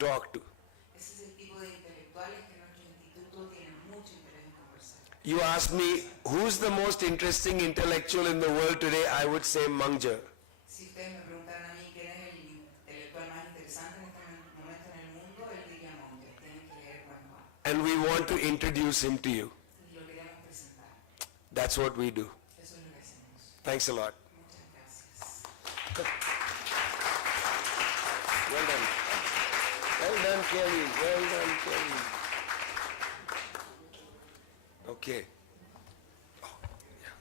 talk to. Ese es el tipo de intelectuales que nuestro instituto tiene mucho interés en conversar. You ask me, who's the most interesting intellectual in the world today? I would say Mangja. Si ustedes me preguntaran a mí quién es el intelectual más interesante en este momento en el mundo, él diría Monge. Tienen que leer cuando va. And we want to introduce him to you. Y lo queremos presentar. That's what we do. Eso es lo que hacemos. Thanks a lot. Muchas gracias. Well done. Well done, Kelly. Well done, Kelly. Okay. Oh, yeah.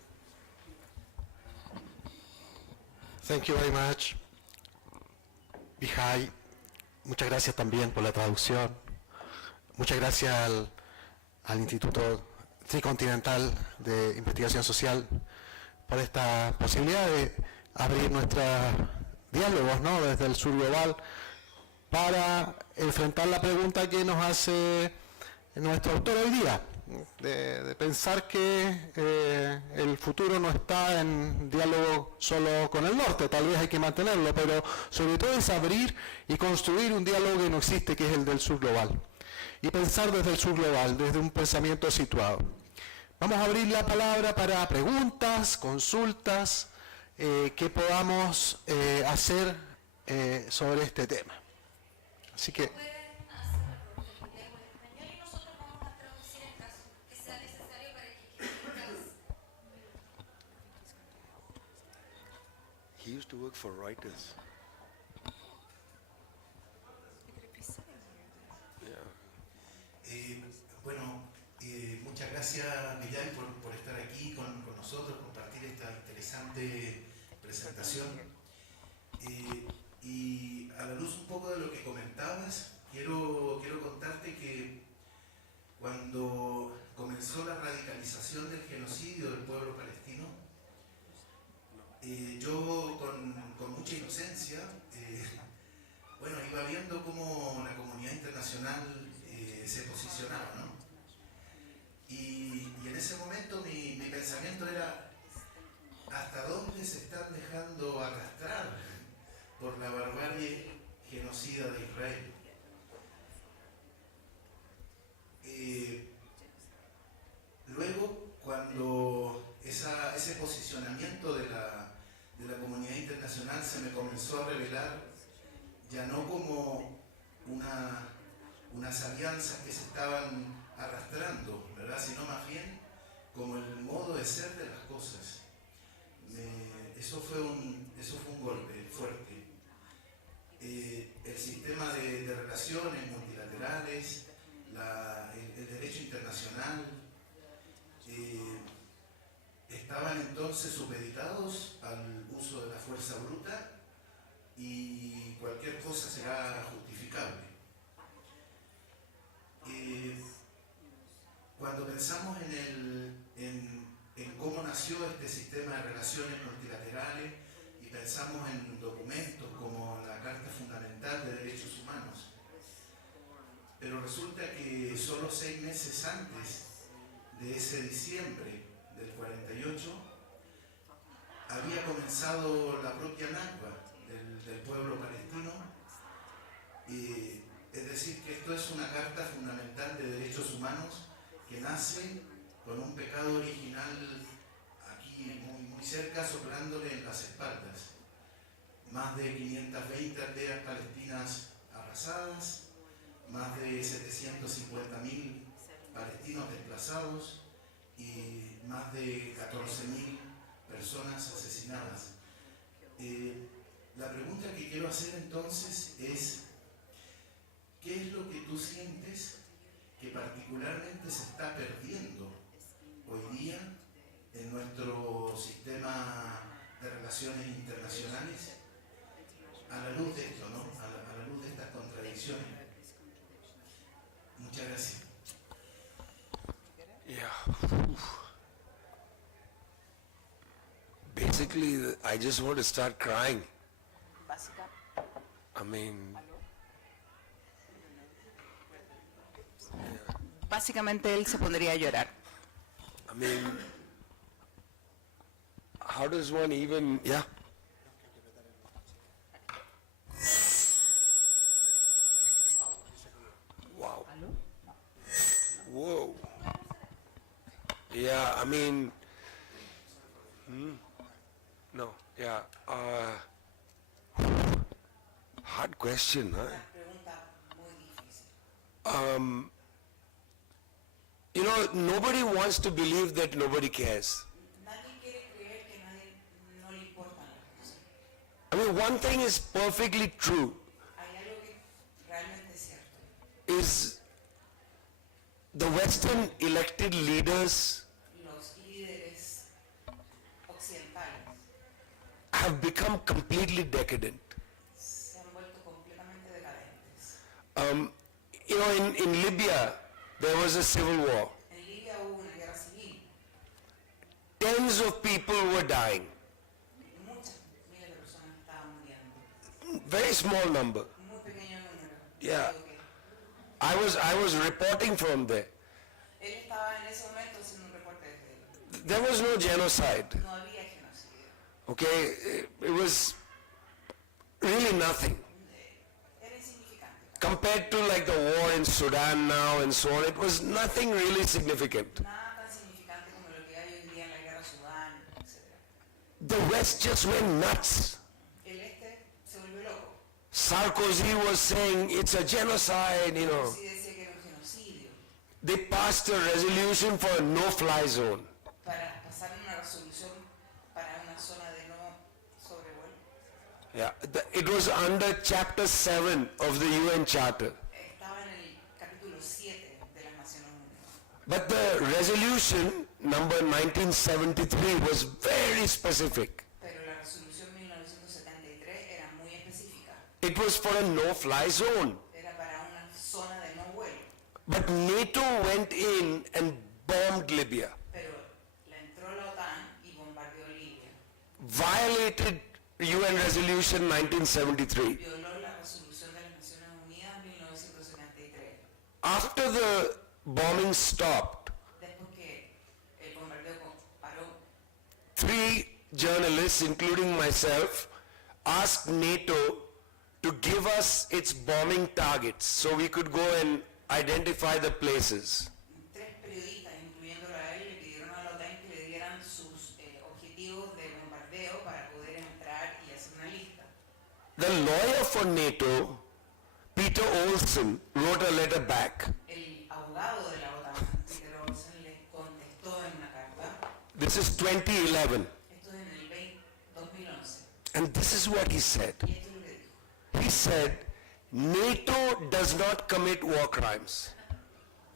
Thank you very much. Bihai, muchas gracias también por la traducción. Muchas gracias al Instituto Tricontinental de Investigación Social por esta posibilidad de abrir nuestros diálogos, ¿no?, desde el sur global para enfrentar la pregunta que nos hace nuestro autor hoy día, de pensar que el futuro no está en diálogo solo con el norte, tal vez hay que mantenerlo, pero sobre todo es abrir y construir un diálogo que no existe, que es el del sur global, y pensar desde el sur global, desde un pensamiento situado. Vamos a abrir la palabra para preguntas, consultas que podamos hacer sobre este tema. Así que He used to work for Reuters. Bueno, muchas gracias, Millán, por estar aquí con nosotros, compartir esta interesante presentación. Y a la luz un poco de lo que comentabas, quiero contarte que cuando comenzó la radicalización del genocidio del pueblo palestino, yo con mucha inocencia, bueno, iba viendo cómo la comunidad internacional se posicionaba, ¿no? Y en ese momento mi pensamiento era, ¿hasta dónde se están dejando arrastrar por la barbarie genocida de Israel? Luego, cuando ese posicionamiento de la comunidad internacional se me comenzó a revelar, ya no como unas alianzas que se estaban arrastrando, ¿verdad?, sino más bien como el modo de ser de las cosas. Eso fue un golpe fuerte. El sistema de relaciones multilaterales, el derecho internacional, estaban entonces supeditados al uso de la fuerza bruta y cualquier cosa será justificable. Cuando pensamos en cómo nació este sistema de relaciones multilaterales y pensamos en documentos como la Carta Fundamental de Derechos Humanos, pero resulta que solo 6 meses antes de ese diciembre del 48 había comenzado la propia Nakba del pueblo palestino, es decir, que esto es una Carta Fundamental de Derechos Humanos que nace con un pecado original aquí muy cerca, soplándole en las espaldas. Más de 520 aldeas palestinas arrasadas, más de 750.000 palestinos desplazados y más de 14.000 personas asesinadas. La pregunta que quiero hacer entonces es, ¿qué es lo que tú sientes que particularmente se está perdiendo hoy día en nuestro sistema de relaciones internacionales a la luz de esto, ¿no?, a la luz de estas contradicciones? Muchas gracias. Yeah. Basically, I just want to start crying. I mean, Básicamente él se pondría a llorar. I mean, how does one even, yeah? Wow. Whoa. Yeah, I mean, no, yeah. Hard question, huh? Una pregunta muy difícil. You know, nobody wants to believe that nobody cares. Nadie quiere creer que nadie no le importan las cosas. I mean, one thing is perfectly true, Hay algo que realmente es cierto. is the Western elected leaders Los líderes occidentales have become completely decadent. se han vuelto completamente decadentes. You know, in Libya, there was a civil war. En Libia hubo una guerra civil. Tens of people were dying. Muchas miles de personas estaban muriendo. Very small number. Muy pequeño número. Yeah. Digo que I was reporting from there. él estaba en ese momento haciendo un reporte desde él. There was no genocide. No había genocidio. Okay, it was really nothing. Era insignificante. Compared to like the war in Sudan now and so on, it was nothing really significant. Nada tan significante como lo que hay hoy día en la guerra Sudán, etc. The West just went nuts. El este se volvió loco. Sarkozy was saying it's a genocide, you know. Sí decía que era un genocidio. They passed a resolution for a no-fly zone. Para pasar una resolución para una zona de no sobrevuelo. Yeah, it was under Chapter 7 of the UN Charter. Estaba en el capítulo 7 de las Naciones Unidas. But the resolution, number 1973, was very specific. Pero la resolución 1973 era muy específica. It was for a no-fly zone. Era para una zona de no vuelo. But NATO went in and bombed Libya, Pero la entró la OTAN y bombardeó Libia. violated UN Resolution 1973. Violó la resolución de las Naciones Unidas 1973. After the bombing stopped, Después que el bombardeo paró, 3 journalists, including myself, asked NATO to give us its bombing targets so we could go and identify the places. 3 periodistas, incluyéndolo a él, le pidieron a la OTAN que le dieran sus objetivos de bombardeo para poder entrar y hacer una lista. The lawyer for NATO, Peter Olson, wrote a letter back. El abogado de la OTAN, Peter Olsen, le contestó en una carta. This is 2011. Esto es en el 2011. And this is what he said. Y esto es lo que dijo. He said, NATO does not commit war crimes.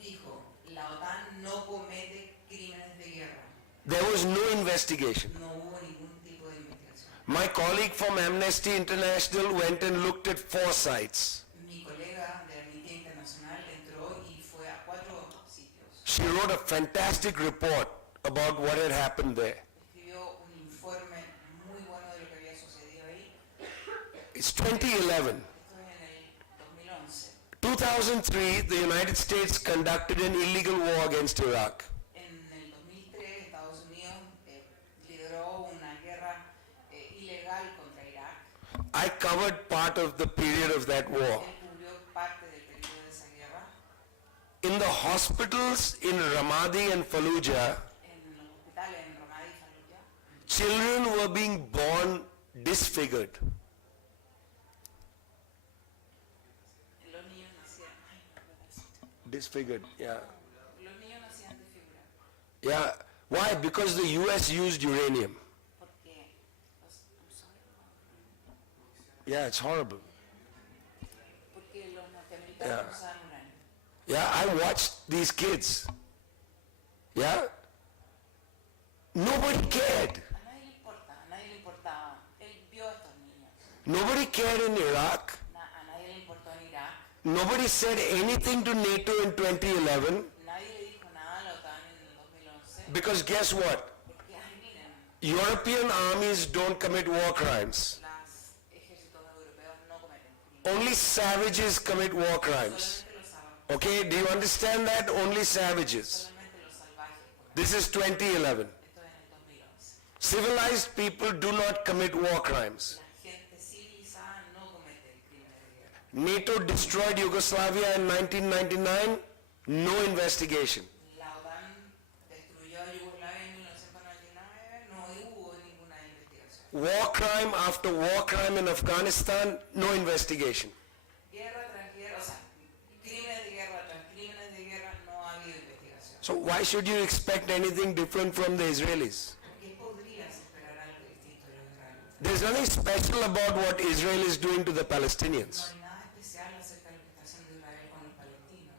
Dijo, la OTAN no comete crímenes de guerra. There was no investigation. No hubo ningún tipo de investigación. My colleague from Amnesty International went and looked at 4 sites. Mi colega de la Amnistía Internacional entró y fue a 4 sitios. She wrote a fantastic report about what had happened there. Escribió un informe muy bueno de lo que había sucedido ahí. It's 2011. Esto es en el 2011. 2003, the United States conducted an illegal war against Iraq. En el 2003, Estados Unidos lideró una guerra ilegal contra Irak. I covered part of the period of that war. Él cubrió parte del periodo de esa guerra. In the hospitals in Ramadi and Fallujah, En los hospitales en Ramadi y Fallujah, children were being born disfigured. los niños nacían, ay, no, pobrecito. Disfigured, yeah. Los niños nacían desfigurados. Yeah. Why? Because the US used uranium. Porque I'm sorry. Yeah, it's horrible. Porque los norteamericanos usaban uranio. Yeah, I watched these kids. Yeah? Nobody cared. A nadie le importaba. Él vio a estos niños. Nobody cared in Iraq. A nadie le importó en Irak. Nobody said anything to NATO in 2011 Nadie le dijo nada a la OTAN en el 2011. because guess what? Porque, ay, miren, European armies don't commit war crimes. los ejércitos europeos no cometen crímenes. Only savages commit war crimes. Solamente los salvajes. Okay, do you understand that? Only savages. Solamente los salvajes cometen. This is 2011. Esto es en el 2011. Civilized people do not commit war crimes. La gente civilizada no comete crímenes de guerra. NATO destroyed Yugoslavia in 1999, no investigation. La OTAN destruyó a Yugoslavia en 1999, no hubo ninguna investigación. War crime after war crime in Afghanistan, no investigation. Guerra tras guerra, o sea, crímenes de guerra tras crímenes de guerra, no ha habido investigación. So why should you expect anything different from the Israelis? ¿Por qué podrías esperar algo distinto de los israelíes? There's nothing special about what Israel is doing to the No Palestinians. hay nada especial acerca de lo que está haciendo Israel con los palestinos.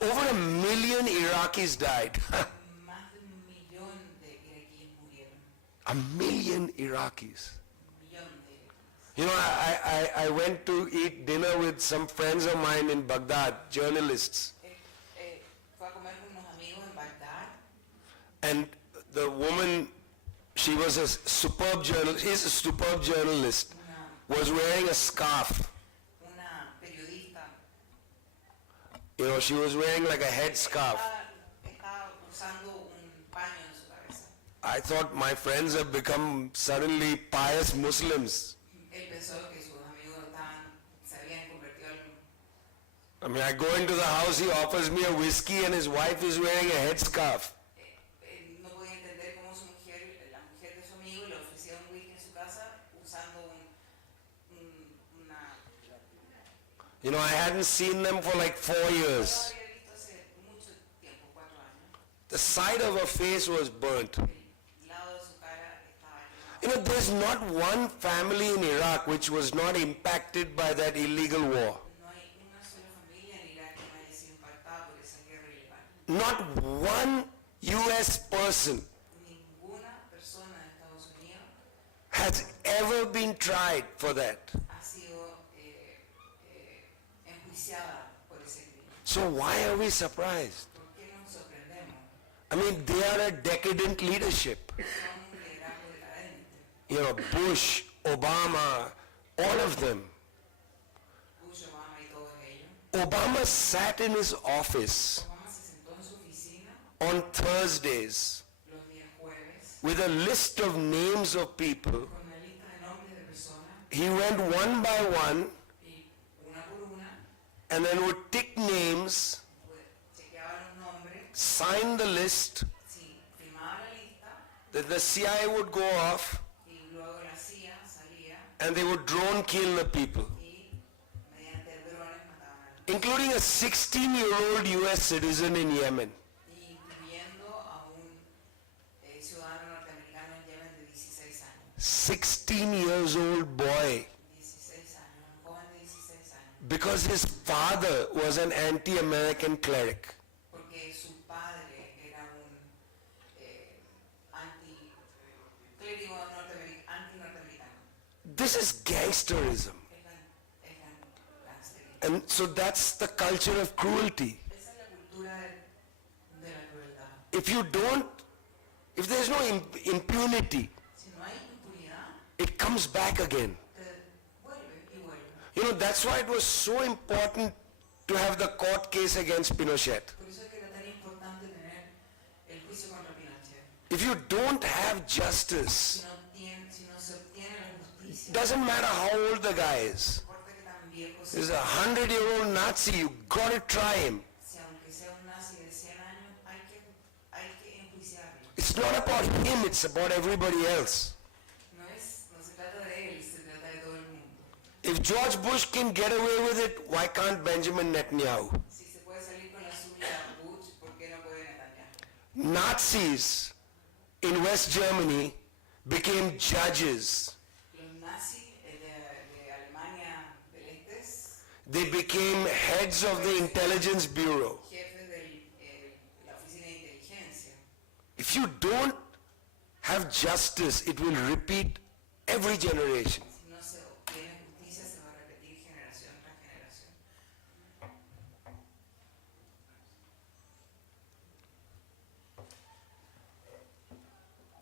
Over 1 million Iraqis died. Más de 1 millón de iraquíes murieron. 1 million Iraqis. 1 millón de iraquíes. You know, I went to eat dinner with some friends of mine in Baghdad, journalists. Fue a comer con unos amigos en Bagdad. And the woman, she was a superb journalist, is a superb journalist, was wearing a scarf. Una periodista You know, she was wearing like a headscarf. estaba usando un paño en su cabeza. I thought my friends have become suddenly pious Muslims. Él pensó que sus amigos se habían convertido I mean, I go into the house, he offers me a whiskey and his wife is wearing a headscarf. no podía entender cómo su mujer, la mujer de su amigo, le ofrecía un whisky en su casa usando una... You know, I hadn't seen them for like 4 No years. lo había visto hace mucho tiempo, 4 años. The side of her face was burnt. El lado de su cara estaba quemado. You know, there's not one family in Iraq which was not impacted by that illegal war. No hay una sola familia en Irak que no haya sido impactada por esa guerra ilegal. Not one U.S. person Ninguna persona de Estados Unidos has ever been tried for that. ha sido enjuiciada por ese crimen. So why are we surprised? ¿Por qué nos sorprendemos? I mean, they are a decadent leadership. Son un liderazgo decadente. You know, Bush, Obama, all of them. Bush, Obama y todos ellos. Obama sat in his office Obama se sentó en su oficina on Thursdays los días jueves with a list of names of people. con una lista de nombres de personas He went one by one y una por una and then would tick names, chequeaba los nombres, sign the list, sí, firmaba la lista that the CIA would go off y luego la CIA salía and they would drone kill the people, y mediante drones mataban a los including a 16-year-old US citizen in Yemen. incluyendo a un ciudadano norteamericano en Yemen de 16 años. 16-years-old boy, 16 años, un joven de 16 años, because his father was an anti-American cleric. porque su padre era un clérigo anti-norteamericano. This is gangsterism. Es gangsterismo. And so that's the culture of cruelty. Esa es la cultura de la crueldad. If there's no impunity, Si no hay impunidad, it comes back again. te vuelve y vuelve. You know, that's why it was so important to have the court case against Pinochet. Por eso es que era tan importante tener el juicio contra Pinochet. If you don't have justice, Si no se obtiene la justicia, doesn't matter how old the guy is. no importa que tan viejo sea, He's a 100-year-old Nazi, you gotta try him. si aunque sea un nazi de 100 años, hay que enjuiciarlo. It's not about him, it's about everybody else. No se trata de él, se trata de todo el mundo. If George Bush can get away with it, why can't Benjamin Netanyahu? Si se puede salir con la suya Bush, ¿por qué no puede Netanyahu? Nazis in West Germany became judges. Los nazis de Alemania del Este, They became heads of the intelligence bureau. jefes de la oficina de inteligencia. If you don't have justice, it will repeat every generation. Si no se obtiene justicia, se va a repetir generación tras generación.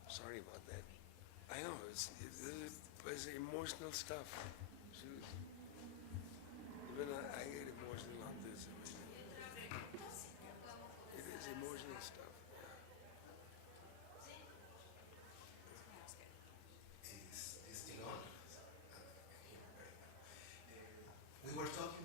Sorry about that. I know, it's emotional stuff. Even I get emotional on this. It is emotional stuff. Is this still on? We were talking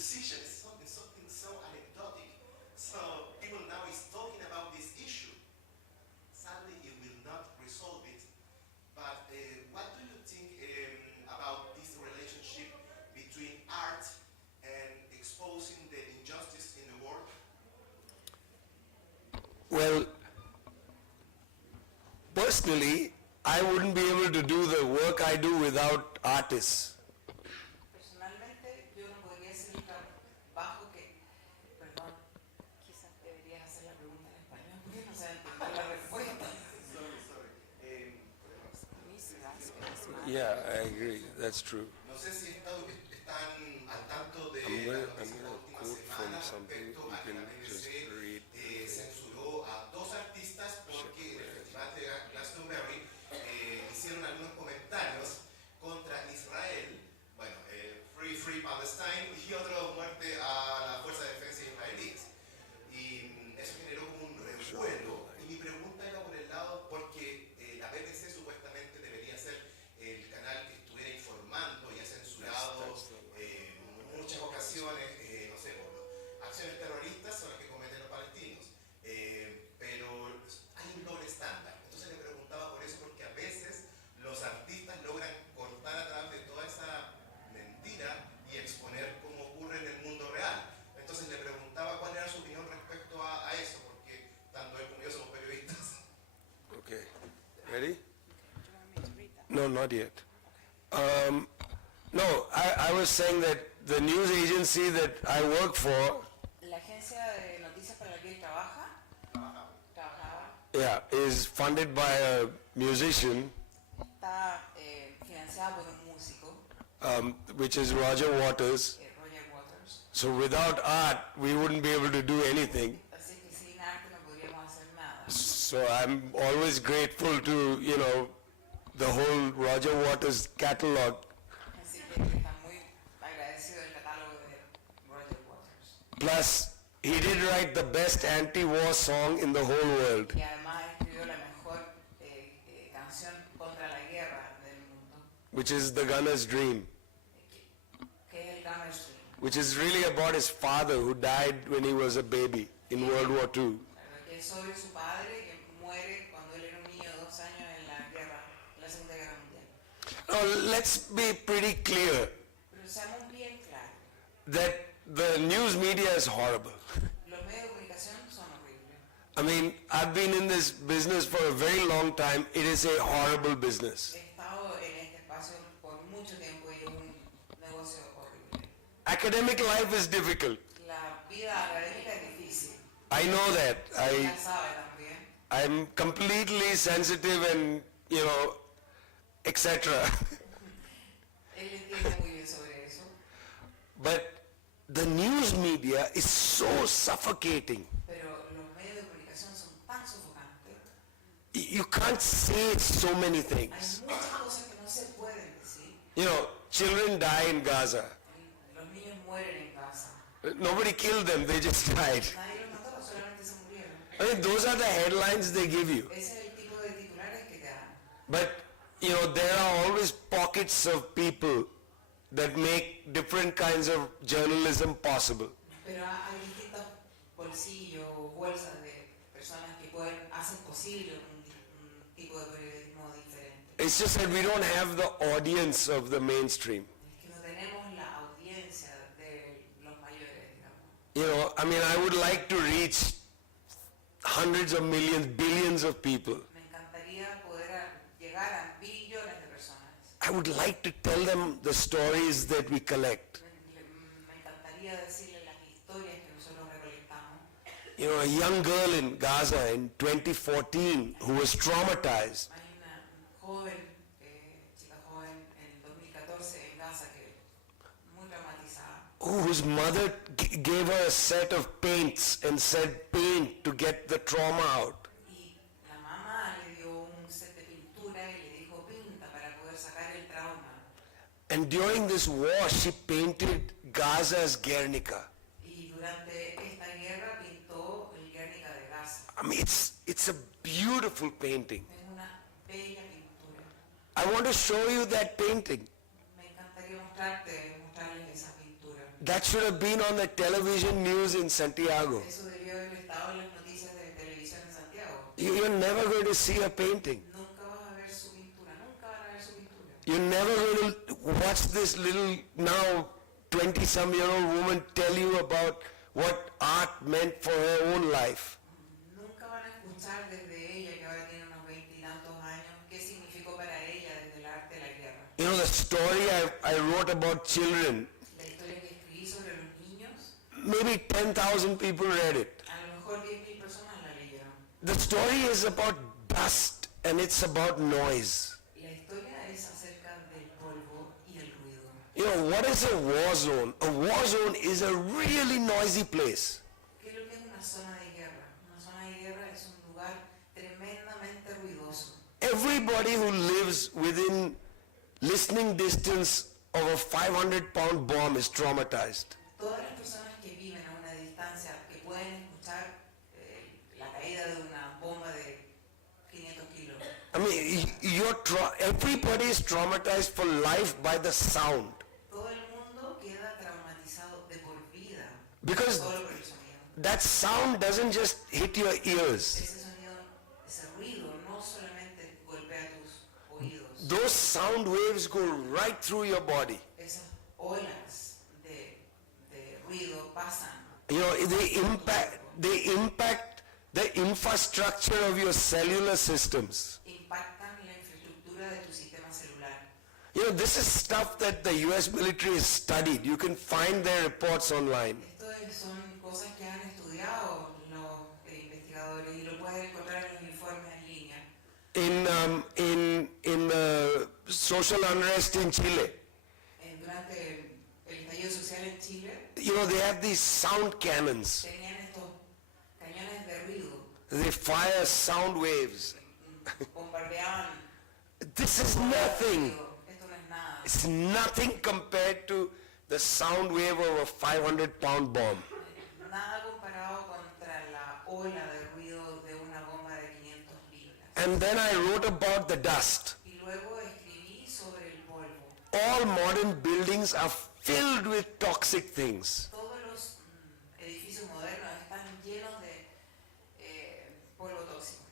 musician is something so anecdotic. So people now is talking about this issue. Sadly, it will not resolve it. But what do you think about this relationship between art and exposing the injustice in the world? Well, personally, I wouldn't be able to do the work I do without artists. Personalmente, yo no podría hacer el trabajo que, perdón, quizás deberías hacer la pregunta en español, porque no se va a entender la respuesta. Sorry. Yeah, I agree. That's true. No sé si están al tanto de I'm la gonna noticia de la última quote from semana something. respecto You a que can la just BBC read. censuró a dos artistas porque en el Festival de Glastonbury hicieron algunos comentarios contra Israel, bueno, Free Palestine y otro muerte a la Fuerza de Defensa israelíes. Y eso generó como un revuelo. Y mi pregunta era por el lado, porque la BBC supuestamente debería ser el canal que estuviera informando y ha censurado en muchas ocasiones, no sé, por acciones terroristas son las que cometen los palestinos. Pero hay un doble estándar. Entonces le preguntaba por eso, porque a veces los artistas logran cortar a través de toda esa mentira y exponer cómo ocurre en el mundo real. Entonces le preguntaba cuál era su opinión respecto a eso, porque tanto él como yo somos periodistas. Okay. Ready? No, not yet. No, I was saying that the news agency that I work for, La agencia de noticias para la que él trabajaba, yeah, is funded by a musician, está financiada por un músico, which is Roger Waters. Roger Waters. So without art, we wouldn't be able to do anything. Así que sin arte no podríamos hacer nada. So I'm always grateful to, the whole Roger Waters catalog. Así que está muy agradecido del catálogo de Roger Waters. Plus, he did write the best anti-war song in the whole world, Y además escribió la mejor canción contra la guerra del mundo, which is The Gunner's Dream, que es el Gunner's Dream. which is really about his father who died when he was a baby in World War II. Que es sobre su padre que muere cuando él era un niño de 2 años en la guerra, en la Segunda Guerra Mundial. Now, let's be pretty clear Pero seamos bien claros, that the news media is horrible. los medios de comunicación son horribles. I mean, I've been in this business for a very long time. It is a horrible business. He estado en este espacio por mucho tiempo y es un negocio horrible. Academic life is difficult. La vida académica es difícil. I know that. Ella sabe también. I'm completely sensitive and, etc. Él entiende muy bien sobre eso. But the news media is so suffocating. Pero los medios de comunicación son tan sofocantes. You can't say so many Hay things. muchas cosas que no se pueden decir. Children die in Gaza. Los niños mueren en casa. Nobody killed them, they just died. Nadie los mató, solamente se murieron. I mean, those are the headlines they give you. Ese es el tipo de titulares que te dan. But, there are always pockets of people that make different kinds of journalism possible. Pero hay distintos bolsillos o bolsas de personas que hacen posible un tipo de periodismo diferente. It's just that we don't have the audience of the mainstream. Es que no tenemos la audiencia de los mayores, digamos. I would like to reach hundreds of millions, billions of people. Me encantaría poder llegar a billones de personas. I would like to tell them the stories that we collect. Me encantaría decirles las historias que nosotros recolectamos. A young girl in Gaza in 2014 who was traumatized. Hay una chica joven en 2014 en Gaza que muy traumatizada, Whose mother gave her a set of paints and said paint to get the trauma out. y la mamá le dio un set de pintura y le dijo pinta para poder sacar el trauma. And during this war, she painted Gaza's Guernica. Y durante esta guerra pintó el Guernica de Gaza. I mean, it's a beautiful painting. Es una bella pintura. I want to show you that painting. Me encantaría mostrarles esa pintura. That should have been on the television news in Santiago. Eso debió haber estado en las noticias de televisión en Santiago. You're never going to see a painting. Nunca vas a ver su pintura, nunca van a ver su pintura. You're never going to watch this little, now 20-some-year-old woman tell you about what art meant for her own life. Nunca van a escuchar desde ella, que ahora tiene unos 20 y tantos años, qué significó para ella desde el arte de la guerra. You know, the story I wrote about children, La historia que escribí sobre los niños, maybe 10,000 people read it. a lo mejor 10.000 personas la leyeron. The story is about dust and it's about noise. La historia es acerca del polvo y el ruido. You know, what is a war zone? A war zone is a really noisy place. ¿Qué es lo que es una zona de guerra? Una zona de guerra es un lugar tremendamente ruidoso. Everybody who lives within listening distance of a 500-pound bomb is traumatized. Todas las personas que viven a una distancia, que pueden escuchar la caída de una bomba de 500 kilos. I mean, everybody is traumatized for life by the sound. Todo el mundo queda traumatizado de por vida, Because solo por el sonido. that sound doesn't just hit your ears. Ese sonido, ese ruido, no solamente golpea tus oídos. Those sound waves go right through your body. Esas olas de ruido pasan. You know, they impact the infrastructure of your cellular systems. Impactan la infraestructura de tu sistema celular. You know, this is stuff that the US military has studied. You can find their reports online. Son cosas que han estudiado los investigadores y lo pueden encontrar en los informes en línea. In the social unrest in Chile, Durante el estallido social en Chile, you know, they have these sound cannons. tenían estos cañones de ruido, They fire sound waves. bombardeaban. This is nothing. Esto no es nada. It's nothing compared to the sound wave of a 500-pound bomb. Nada comparado contra la ola de ruido de una bomba de 500 libras. And then I wrote about the dust. Y luego escribí sobre el polvo. All modern buildings are filled with toxic things. Todos los edificios modernos están llenos de polvo tóxico.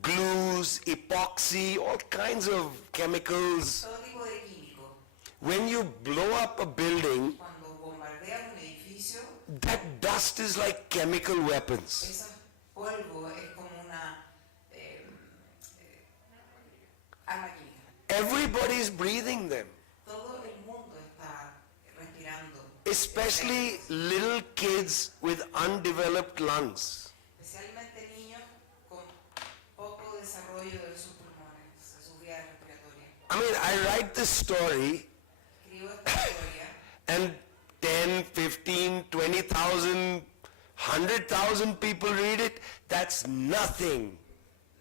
Glues, epoxy, all kinds of chemicals. Todo tipo de químicos. When you blow up a building, Cuando bombardean un edificio, that dust is like chemical weapons. ese polvo es como una arma química. Everybody is breathing them, Todo el mundo está respirando, especially little kids with undeveloped lungs. especialmente niños con poco desarrollo de sus pulmones, de sus vías respiratorias. I mean, I write this story Escribo esta historia and 10, 15, 20,000, 100,000 people read it. That's nothing.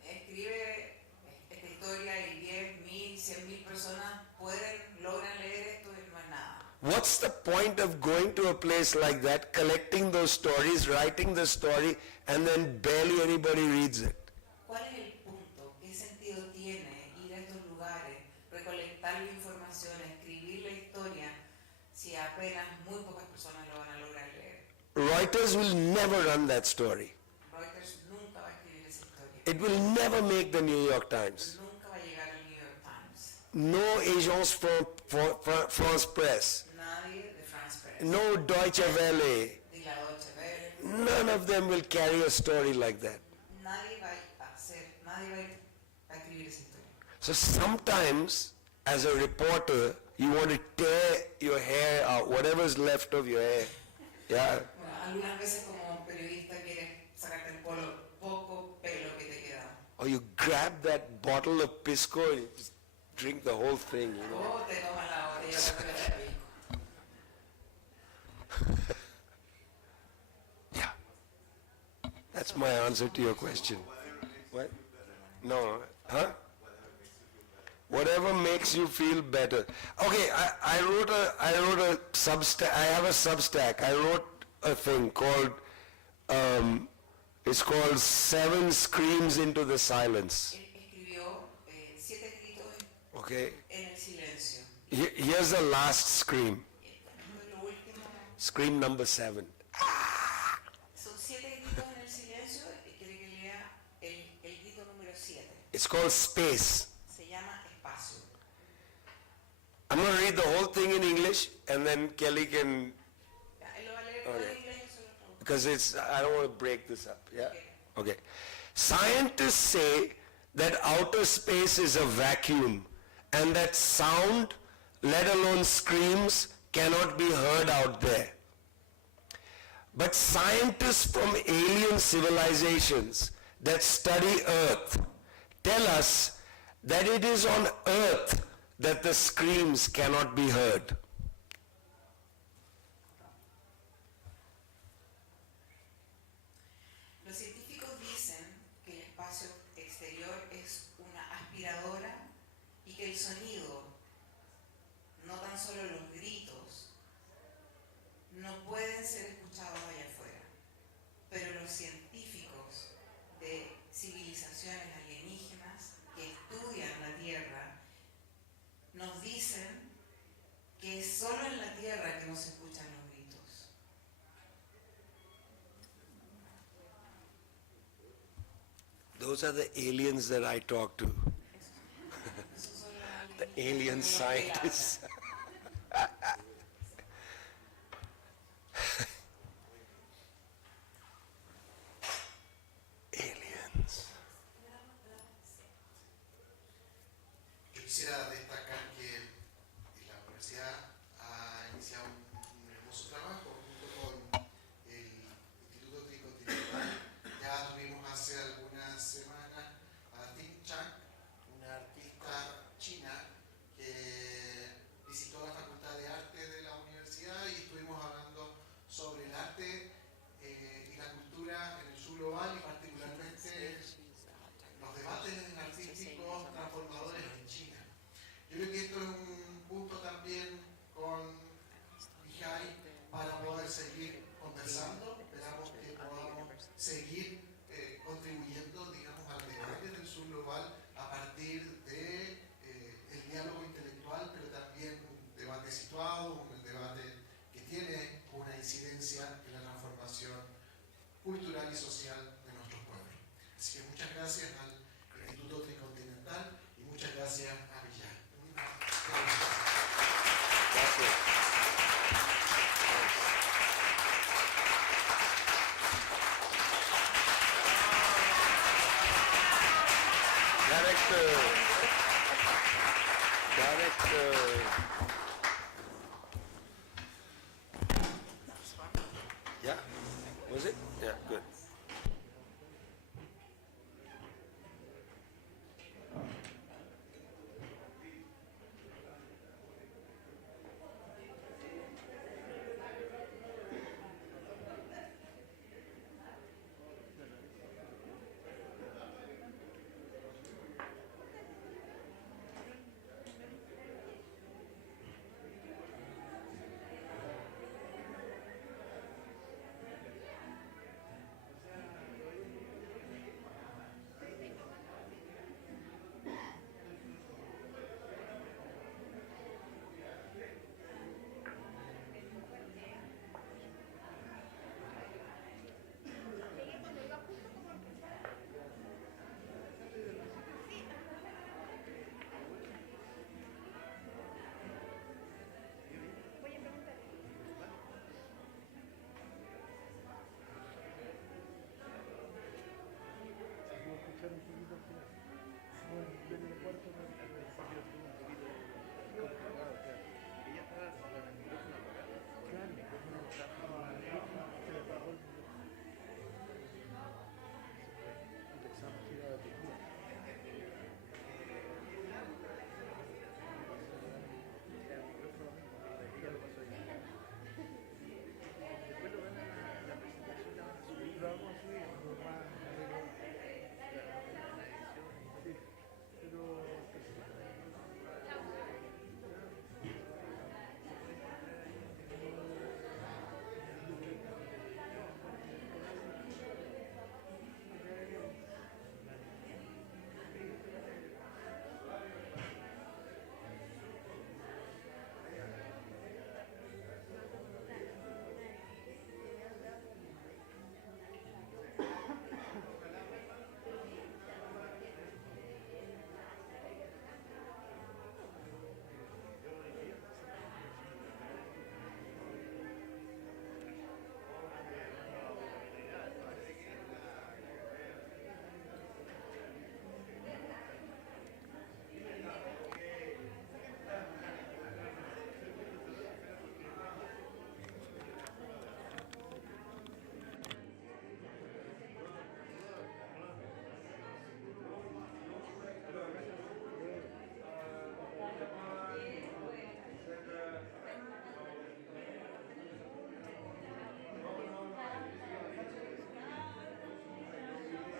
escribe esta historia y 10.000, 100.000 personas logran leer esto y no es nada. What's the point of going to a place like that, collecting those stories, writing the story, and then barely anybody reads it? ¿Cuál es el punto? ¿Qué sentido tiene ir a estos lugares, recolectar la información, escribir la historia, si apenas muy pocas personas lo van a lograr leer? Reuters will never run that story. Reuters nunca va a escribir esa historia. It will never make the New York Times. Nunca va a llegar al New York Times. No Agence France Presse. Nadie de France Press, No Deutsche Welle. ni la Deutsche Welle, None of them will carry a story like that. nadie va a escribir esa historia. So sometimes, as a reporter, you want to tear your hair out, whatever's left of your hair. Yeah. Bueno, algunas veces como periodista quieres sacarte el poco pelo que te queda. Or you grab that bottle of pisco and you just drink the whole thing, you know. O te tomas la botella completa de pisco. Yeah. That's my answer to your question. What? No. Huh? Whatever makes you feel better. Okay, I wrote a Substack. I have a Substack. I wrote a thing called, it's called 7 Screams into the Silence. Él escribió 7 gritos Okay? en el silencio. Here's the last scream. Y esto es lo último. Scream number 7. Son 7 gritos en el silencio y quiere que lea el grito número 7. It's called space. Se llama espacio. I'm going to read the whole thing in English and then Kelly can, Ya, él lo va a leer todo en inglés y yo se lo traduzco. because I don't want to break this up. Yeah? Okay. Scientists say that outer space is a vacuum and that sound, let alone screams, cannot be heard out there. But scientists from alien civilizations that study Earth tell us that it is on Earth that the screams cannot be heard. Los científicos dicen que el espacio exterior es una aspiradora y que el sonido, no tan solo los gritos, no pueden ser escuchados allá afuera. Pero los científicos de civilizaciones alienígenas que estudian la Tierra nos dicen que es solo en la Tierra que no se escuchan los gritos. Those are the aliens that I talk to, Esos son los the alienígenas alien con los que hablan. scientists. Aliens. Yo quisiera destacar que la universidad ha iniciado un hermoso trabajo junto con el Instituto Tricontinental. Ya tuvimos hace algunas semanas a Ting Chang, una artista china que visitó la Facultad de Arte de la universidad y estuvimos hablando sobre el arte y la cultura en el sur global y particularmente los debates artísticos transformadores en China. Yo creo que esto es un punto también con Mihai para poder seguir conversando. Esperamos que podamos seguir contribuyendo, digamos, al debate del sur global a partir de el diálogo intelectual, pero también un debate situado, un debate que tiene una incidencia en la transformación cultural y social de nuestros pueblos. Así que muchas gracias al Instituto Tricontinental y muchas gracias a Villar. Director. Yeah? Was it? Yeah, good.